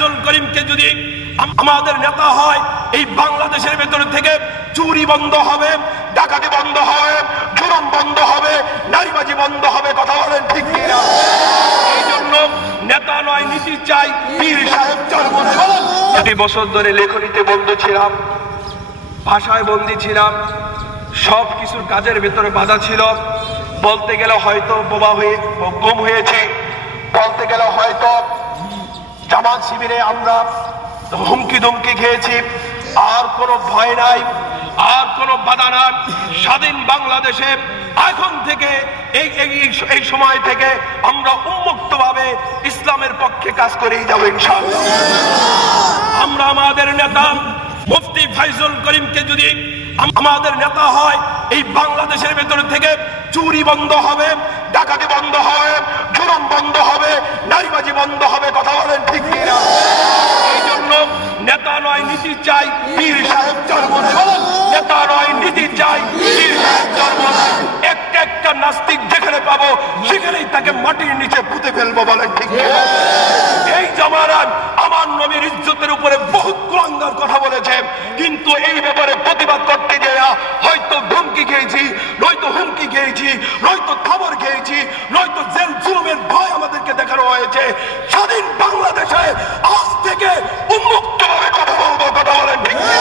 ফাইজুল করিমকে যদি আমাদের নেতা হয়, এই বাংলাদেশের ভেতর থেকে চুরি বন্ধ হবে, ডাকাতি বন্ধ হবে, জুলুম বন্ধ হবে, নারীবাজি বন্ধ হবে। কথা বলেন ঠিক কিনা? এই জন্য নেতা নয় নীতি চাই, পীর সাহেব চরমনে বলেন। 2 বছর ধরে লেখনীতে বন্ধ ছিলাম, ভাষায় বন্দী ছিলাম, সব কিছুর কাজের ভেতরে বাধা ছিল। বলতে গেলে হয়তো বোবা হয়ে গুম হয়েছে, বলতে গেলে হয়তো জামাত শিবিরে আমরা হুমকি ধুমকি খেয়েছি। আর কোনো ভয় নাই, আর কোনো বাধা নাই। স্বাধীন বাংলাদেশে এখন থেকে এই সময় থেকে আমরা উন্মুক্ত ভাবে ইসলামের পক্ষে কাজ করেই যাবো ইনশাআল্লাহ। আমরা আমাদের নেতা মুফতি ফাইজুল করিমকে যদি আমাদের নেতা হয়, এই বাংলাদেশের ভেতর থেকে চুরি বন্ধ হবে, ডাকাতি বন্ধ হবে, জুলুম বন্ধ হবে, নারীবাজি বন্ধ হবে। কথা বলেন ঠিক কিনা? এই জন্য নেতা নয় নীতি চাই, পীর সাহেব চরমনে বলেন। নেতা নয় নীতি চাই, পীর সাহেব চরমনে। একটা নাস্তিক যেখানে পাবো সেখানেই তাকে মাটির নিচে পুঁতে ফেলবো। বলেন ঠিক কিনা? এই জামানায় আমার নবীর ইজ্জতের উপরে বহুত কুলাঙ্গার কথা বলেছে, কিন্তু এই ব্যাপারে প্রতিবাদ করতে গিয়ে হয়তো ধমকি খেয়েছি, নয়তো হুমকি খেয়েছি, নয়তো খবর খেয়েছি, নয়তো জেল জুলুমের ভয় আমাদেরকে দেখানো হয়েছে। স্বাধীন বাংলাদেশে আজ থেকে উন্মুক্ত ভাবে কথা বলবো। কথা বলেন ঠিক কিনা?